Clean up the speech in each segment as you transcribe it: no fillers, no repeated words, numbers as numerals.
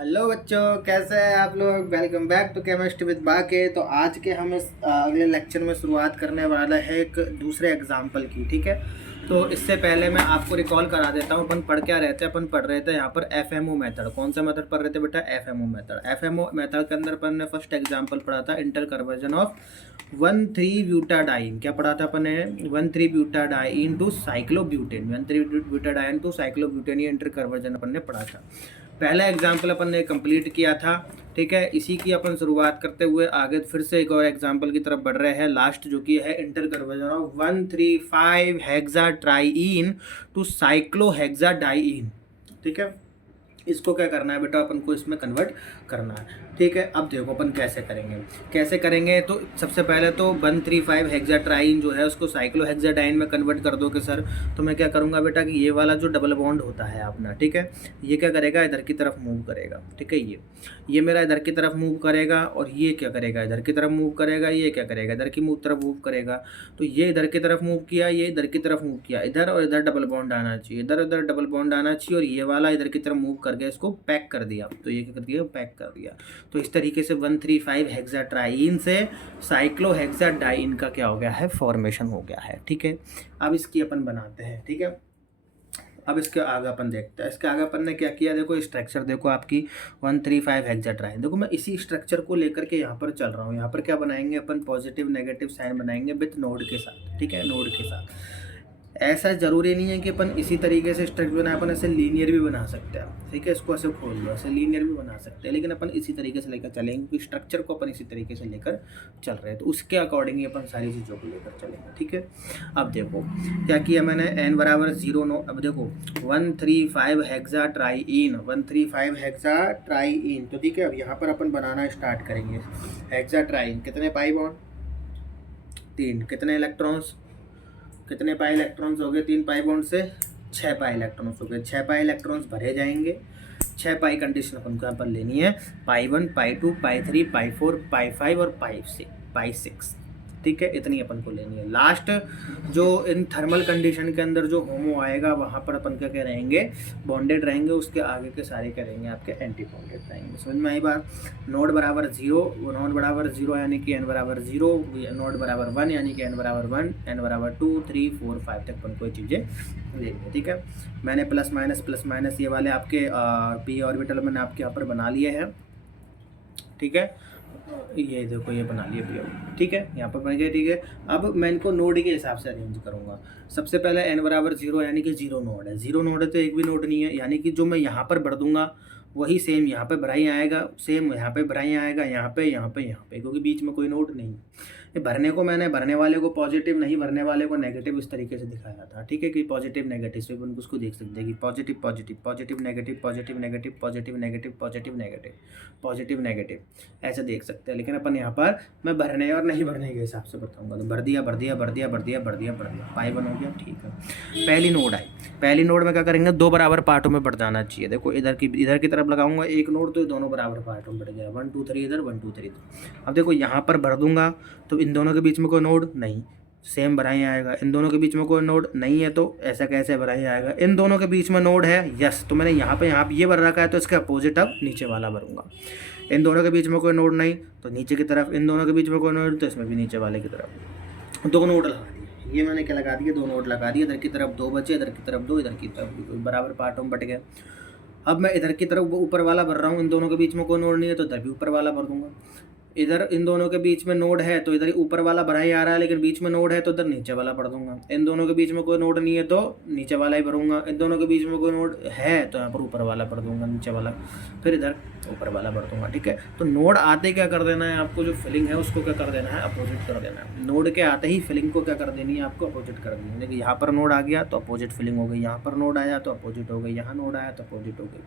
Hello बच्चों, कैसे हैं आप लोग। Welcome back to chemistry with बाके। तो आज के हम इस अगले लेक्चर में शुरुआत करने वाला है एक दूसरे एग्जाम्पल की। ठीक है, तो इससे पहले मैं आपको रिकॉल करा देता हूँ अपन पढ़ क्या रहे थे। अपन पढ़ रहे थे यहाँ पर एफएमओ मेथड। कौन सा मेथड पढ़ रहे थे बेटा? FMO method. एफएमओ मेथड के अंदर अपन ने फर्स्ट एग्जाम्पल पढ़ा था इंटर कन्वर्जन ऑफ 1,3-ब्यूटाडाइन। क्या पढ़ा था अपन ने? 1,3-ब्यूटाडाइन टू साइक्लोब्यूटेन। 1,3-ब्यूटाडाइन टू साइक्लोब्यूटेन, ये इंटर कन्वर्जन अपन ने पढ़ा था। पहला एग्जाम्पल अपन ने कंप्लीट किया था। ठीक है, इसी की अपन शुरुआत करते हुए आगे फिर से एक और एग्जाम्पल की तरफ बढ़ रहे हैं। लास्ट जो कि है inter conversion of 1,3,5 हेक्साट्राईन to cyclohexadiene. ठीक है, इसको क्या करना है बेटा? अपन को इसमें कन्वर्ट करना है। ठीक है, अब देखो अपन कैसे करेंगे। तो सबसे पहले तो 1,3,5 हेक्साट्राईन जो है उसको साइक्लोहेक्साडाइन में कन्वर्ट कर दो कि सर। तो मैं क्या करूँगा बेटा कि ये वाला जो डबल बॉन्ड होता है अपना, ठीक है, ये क्या करेगा? इधर की तरफ मूव करेगा। ठीक है, ये मेरा इधर की तरफ मूव करेगा और ये क्या करेगा? इधर की तरफ मूव करेगा। ये क्या करेगा? इधर की तरफ मूव करेगा। तो ये इधर की तरफ मूव किया, ये इधर की तरफ मूव किया। इधर और इधर डबल बॉन्ड आना चाहिए, इधर उधर डबल बॉन्ड आना चाहिए, और ये वाला इधर की तरफ मूव करके इसको पैक कर दिया। तो ये क्या कर दिया? पैक कर दिया। तो इस तरीके से 1,3,5 हेक्साट्राईन से साइक्लोहेक्साडाइन का क्या हो गया है? फॉर्मेशन हो गया है। ठीक है, अब इसकी अपन बनाते हैं। ठीक है, अब इसके आगे अपन देखते हैं। इसके आगे अपन ने क्या किया? देखो स्ट्रक्चर देखो आपकी 1,3,5 हेक्साट्राईन। देखो मैं इसी स्ट्रक्चर को लेकर के यहाँ पर चल रहा हूँ। यहाँ पर क्या बनाएंगे अपन? पॉजिटिव नेगेटिव साइन बनाएंगे विथ नोड के साथ। ठीक है, नोड के साथ। ऐसा ज़रूरी नहीं है कि अपन इसी तरीके से स्ट्रक्चर बनाए, अपन ऐसे लीनियर भी बना सकते हैं। ठीक है, इसको ऐसे खोल लो, ऐसे लीनियर भी बना सकते हैं, लेकिन अपन इसी तरीके से लेकर चलेंगे क्योंकि स्ट्रक्चर को अपन इसी तरीके से लेकर चल रहे हैं। तो उसके अकॉर्डिंग ही अपन सारी चीज़ों को लेकर चलेंगे। ठीक है, अब देखो क्या किया मैंने? n बराबर 0 नो। अब देखो 1,3,5 हेक्साट्राईन, 1,3,5 हेक्साट्राईन। तो ठीक है, अब यहाँ पर अपन बनाना स्टार्ट करेंगे। हेक्साट्राईन कितने पाई बॉन्ड? 3। कितने इलेक्ट्रॉन्स? कितने पाई इलेक्ट्रॉन्स हो गए? 3 पाई बॉन्ड से 6 पाई इलेक्ट्रॉन्स हो गए। 6 पाई इलेक्ट्रॉन्स भरे जाएंगे। 6 पाई कंडीशन अपन को यहाँ पर लेनी है। पाई 1, पाई 2, पाई 3, पाई 4, पाई 5 और पाई 6। ठीक है, इतनी अपन को लेनी है। लास्ट जो इन थर्मल कंडीशन के अंदर जो होमो आएगा वहाँ पर अपन क्या रहेंगे? बॉन्डेड रहेंगे। उसके आगे के सारे क्या रहेंगे? आपके एंटी बॉन्डेड रहेंगे। समझ में आई बात? नोड बराबर 0, नोड बराबर 0 यानी कि n बराबर 0, नोड बराबर 1 यानी कि n बराबर 1, n बराबर 2, 3, 4, 5 तक अपन को चीज़ें लेंगे। ठीक है, मैंने प्लस माइनस ये वाले आपके p ऑर्बिटल मैंने आपके यहाँ पर बना लिए हैं। ठीक है, ये देखो ये बना लिया भैया। ठीक है, यहाँ पर बन गया। ठीक है, अब मैं इनको नोड के हिसाब से अरेंज करूँगा। सबसे पहले n बराबर 0 यानी कि 0 नोड है। 0 नोड है तो एक भी नोड नहीं है, यानी कि जो मैं यहाँ पर भर दूंगा वही सेम यहाँ पे भरा ही आएगा, सेम यहाँ पे भरा ही आएगा, यहाँ पे, क्योंकि बीच में कोई नोड नहीं। ये भरने को मैंने भरने वाले को पॉजिटिव, नहीं भरने वाले को नेगेटिव इस तरीके से दिखाया था। ठीक है, कि पॉजिटिव नेगेटिव से अपन उसको देख सकते हैं कि positive positive, positive negative, positive negative, positive negative, positive negative, positive negative, ऐसे देख सकते हैं। लेकिन अपन यहाँ पर मैं भरने और नहीं भरने के हिसाब से बताऊँगा। तो भर दिया, पाई 1 हो गया। ठीक है, पहली नोड आई। पहली नोड में क्या करेंगे? 2 बराबर पार्टों में बढ़ जाना चाहिए। देखो इधर की तरफ लगाऊंगा एक नोड, तो दोनों बराबर पार्टों में बढ़ गया। 1 2 3 इधर, 1 2 3 इधर। अब देखो यहाँ पर भर दूंगा तो इन दोनों के बीच में कोई नोड नहीं, सेम भरा ही आएगा। इन दोनों के बीच में कोई नोड नहीं है तो ऐसा कैसे भरा ही आएगा? इन दोनों के बीच में नोड है, यस। तो मैंने यहाँ पे ये भर रखा है तो इसका अपोजिट अब नीचे वाला भरूंगा। इन दोनों के बीच में कोई नोड नहीं तो नीचे की तरफ, इन दोनों के बीच में कोई नोड तो इसमें भी नीचे वाले की तरफ। 2 नोड लगा दिए। ये मैंने क्या लगा दिया? 2 नोड लगा दिए। इधर की तरफ 2 बचे, इधर की तरफ 2, इधर की तरफ भी बराबर पार्टों में बट गए। अब मैं इधर की तरफ ऊपर वाला भर रहा हूँ। इन दोनों के बीच में कोई नोड नहीं है तो इधर भी ऊपर वाला भर दूंगा। इधर इन दोनों के बीच में नोड है तो इधर ऊपर वाला भरा ही आ रहा है, लेकिन बीच में नोड है तो इधर नीचे वाला भर दूंगा। इन दोनों के बीच में कोई नोड नहीं है तो नीचे वाला ही भरूंगा। इन दोनों के बीच में कोई नोड है तो यहाँ पर ऊपर वाला भर दूंगा, नीचे वाला, फिर इधर ऊपर वाला भर दूंगा। ठीक है, तो नोड आते क्या कर देना है आपको? जो फिलिंग है उसको क्या कर देना है? अपोजिट कर देना है। नोड के आते ही फिलिंग को क्या कर देनी है? आपको अपोजिट कर देनी है। देखिए यहाँ पर नोड आ गया तो अपोजिट फिलिंग हो गई, यहाँ पर नोड आया तो अपोजिट हो गई, यहाँ नोड आया तो अपोजिट हो गई,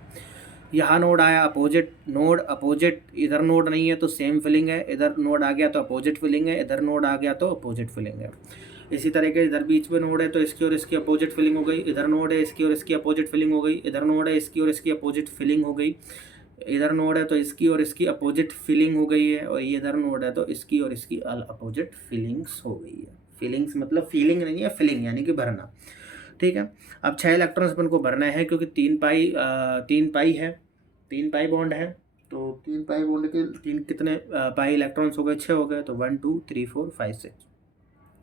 यहाँ नोड आया अपोजिट, नोड अपोजिट, इधर नोड नहीं है तो सेम फिलिंग है, इधर नोड आ गया तो अपोजिट फिलिंग है, इधर नोड आ गया तो अपोजिट फिलिंग है। इसी तरीके इधर बीच में नोड है तो इसकी और इसकी अपोजिट फिलिंग हो गई, इधर नोड है इसकी और इसकी अपोजिट फिलिंग हो गई, इधर नोड है इसकी और इसकी अपोजिट फिलिंग हो गई, इधर नोड है तो इसकी और इसकी अपोजिट फिलिंग हो गई है, और ये इधर नोड है तो इसकी और इसकी अपोजिट फिलिंग्स हो गई है। फिलिंग्स मतलब फीलिंग नहीं है, फिलिंग यानी कि भरना। ठीक है, अब 6 इलेक्ट्रॉन्स अपन को भरना है क्योंकि 3 पाई है। 3 पाई बॉन्ड है, तो 3 पाई बॉन्ड के 3 कितने पाई इलेक्ट्रॉन्स हो गए, 6 हो गए, तो 1 2 3 4 5 6,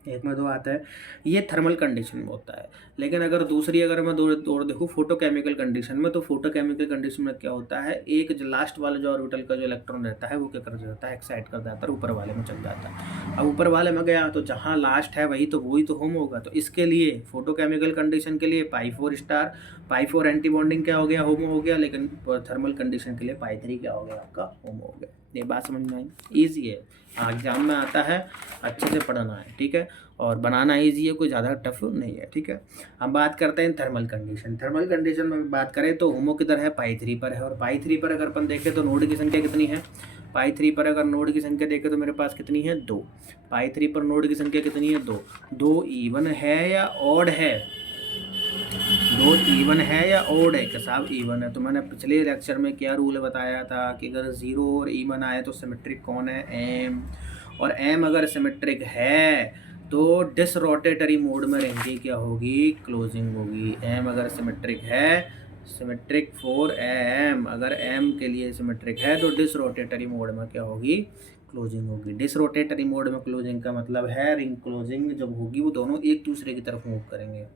एक में 2 आता है। ये थर्मल कंडीशन में होता है। लेकिन अगर दूसरी अगर मैं और देखूँ फोटोकेमिकल कंडीशन में, तो फोटोकेमिकल कंडीशन में क्या होता है, एक जो लास्ट वाला जो ऑर्बिटल का जो इलेक्ट्रॉन रहता है वो क्या कर जाता है, एक्साइट कर जाता है, ऊपर वाले में चल जाता है। अब ऊपर वाले में गया तो जहाँ लास्ट है वही तो होम होगा। तो इसके लिए फोटोकेमिकल कंडीशन के लिए पाई 4 स्टार, पाई 4 एंटी बॉन्डिंग क्या हो गया, होम हो गया। लेकिन थर्मल कंडीशन के लिए पाई 3 क्या हो गया, आपका होम हो गया। ये बात समझ में आई? ईजी है, एग्जाम में आता है, अच्छे से पढ़ना है, ठीक है। और बनाना ईजी है, कोई ज़्यादा टफ नहीं है, ठीक है। हम बात करते हैं थर्मल कंडीशन। थर्मल कंडीशन में बात करें तो होमो किधर है, पाई 3 पर है। और पाई 3 पर अगर अपन देखें तो नोड की संख्या कितनी है, पाई 3 पर अगर नोड की संख्या देखें तो मेरे पास कितनी है, 2। पाई 3 पर नोड की संख्या कितनी है, 2। 2 इवन है या ऑड है, 2 इवन है या ओड है, कि साहब इवन है। तो मैंने पिछले लेक्चर में क्या रूल बताया था कि अगर 0 और इवन आए तो सिमेट्रिक कौन है, एम। और एम अगर सिमेट्रिक है तो डिसरोटेटरी मोड में रहेंगी, क्या होगी, क्लोजिंग होगी। एम अगर सिमेट्रिक है, सिमेट्रिक फॉर एम, अगर एम के लिए सिमेट्रिक है तो डिसरोटेटरी मोड में क्या होगी, क्लोजिंग होगी। डिसरोटेटरी मोड में क्लोजिंग का मतलब है रिंग क्लोजिंग जब होगी वो दोनों एक दूसरे की तरफ मूव करेंगे।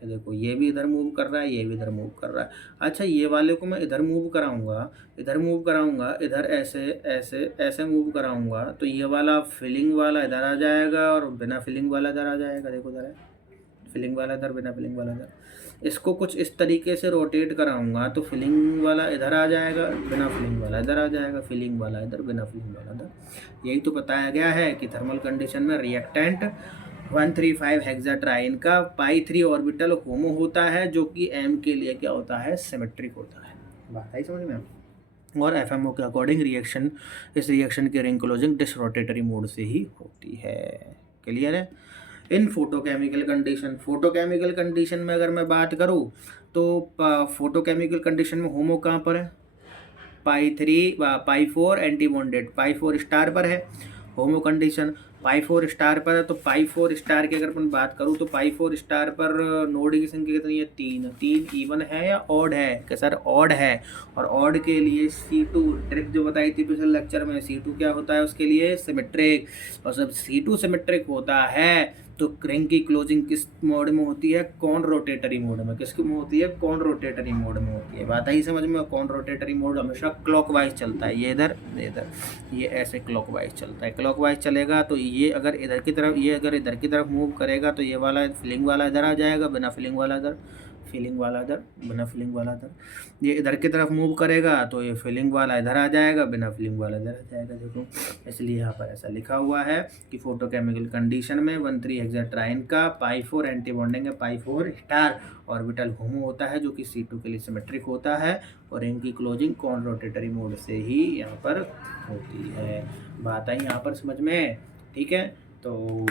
ये देखो, ये भी इधर मूव कर रहा है, ये भी इधर मूव कर रहा है। अच्छा, ये वाले को मैं इधर मूव कराऊंगा, इधर ऐसे ऐसे ऐसे मूव कराऊंगा, तो ये वाला फिलिंग वाला इधर आ जाएगा और बिना फिलिंग वाला इधर आ जाएगा। देखो इधर है फिलिंग वाला इधर, बिना फिलिंग वाला इधर। इसको कुछ इस तरीके से रोटेट कराऊंगा तो फिलिंग वाला इधर आ जाएगा, बिना फिलिंग वाला इधर आ जाएगा, फिलिंग वाला इधर, बिना फिलिंग वाला इधर। यही तो बताया गया है कि थर्मल कंडीशन में रिएक्टेंट 135 हेक्साट्राइन का पाई 3 ऑर्बिटल होमो होता है, जो कि एम के लिए क्या होता है, सिमेट्रिक होता है। बात आई समझ में? और एफएमओ के अकॉर्डिंग रिएक्शन, इस रिएक्शन की रिंग क्लोजिंग डिसरोटेटरी मोड से ही होती है। क्लियर है? इन फोटोकेमिकल कंडीशन में अगर मैं बात करूँ तो फोटोकेमिकल कंडीशन में होमो कहाँ पर है, पाई 4 एंटी बॉन्डेड, पाई 4 स्टार पर है होमो कंडीशन। पाई 4 स्टार पर है, तो पाई 4 स्टार की अगर अपन बात करूँ तो पाई 4 स्टार पर नोड की संख्या कितनी है, 3। 3 इवन है या ऑड है, कि सर ऑड है। और ऑड के लिए C2 ट्रिक जो बताई थी पिछले लेक्चर में, C2 क्या होता है उसके लिए, सिमेट्रिक। और जब C2 सिमेट्रिक होता है तो रिंग की क्लोजिंग किस मोड में होती है, कॉन रोटेटरी मोड में। किसकी में होती है, कॉन रोटेटरी मोड में होती है। बात आई समझ में? कॉन रोटेटरी मोड हमेशा क्लॉकवाइज चलता है, ये इधर ये ऐसे क्लॉकवाइज चलता है। क्लॉकवाइज चलेगा तो ये अगर इधर की तरफ, ये अगर इधर की तरफ मूव करेगा तो ये वाला फिलिंग वाला इधर आ जाएगा, बिना फिलिंग वाला इधर, फिलिंग वाला इधर, बिना फिलिंग वाला इधर। ये इधर की तरफ मूव करेगा तो ये फिलिंग वाला इधर आ जाएगा, बिना फिलिंग वाला इधर आ जाएगा। देखो, इसलिए यहाँ पर ऐसा लिखा हुआ है कि फोटोकेमिकल कंडीशन में 13 हेक्साट्राइन का पाई 4 एंटी बॉन्डिंग है, पाई 4 स्टार ऑर्बिटल होमो होता है, जो कि C2 के लिए सिमेट्रिक होता है। और इनकी क्लोजिंग कॉन रोटेटरी मोड से ही यहाँ पर होती है। बात आई यहाँ पर समझ में? ठीक है, तो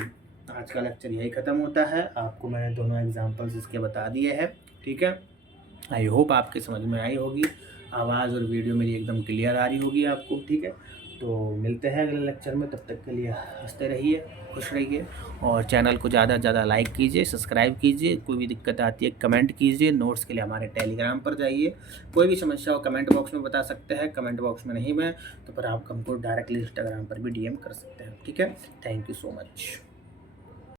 आज का लेक्चर यही ख़त्म होता है। आपको मैंने दोनों एग्जांपल्स इसके बता दिए हैं, ठीक है। आई होप आपके समझ में आई होगी, आवाज़ और वीडियो मेरी एकदम क्लियर आ रही होगी आपको, ठीक है। तो मिलते हैं अगले लेक्चर में, तब तक के लिए हंसते रहिए, खुश रहिए। और चैनल को ज़्यादा से ज़्यादा लाइक कीजिए, सब्सक्राइब कीजिए। कोई भी दिक्कत आती है कमेंट कीजिए। नोट्स के लिए हमारे टेलीग्राम पर जाइए। कोई भी समस्या हो कमेंट बॉक्स में बता सकते हैं, कमेंट बॉक्स में नहीं मैं तो फिर आप हमको डायरेक्टली इंस्टाग्राम पर भी DM कर सकते हैं, ठीक है। Thank you so much.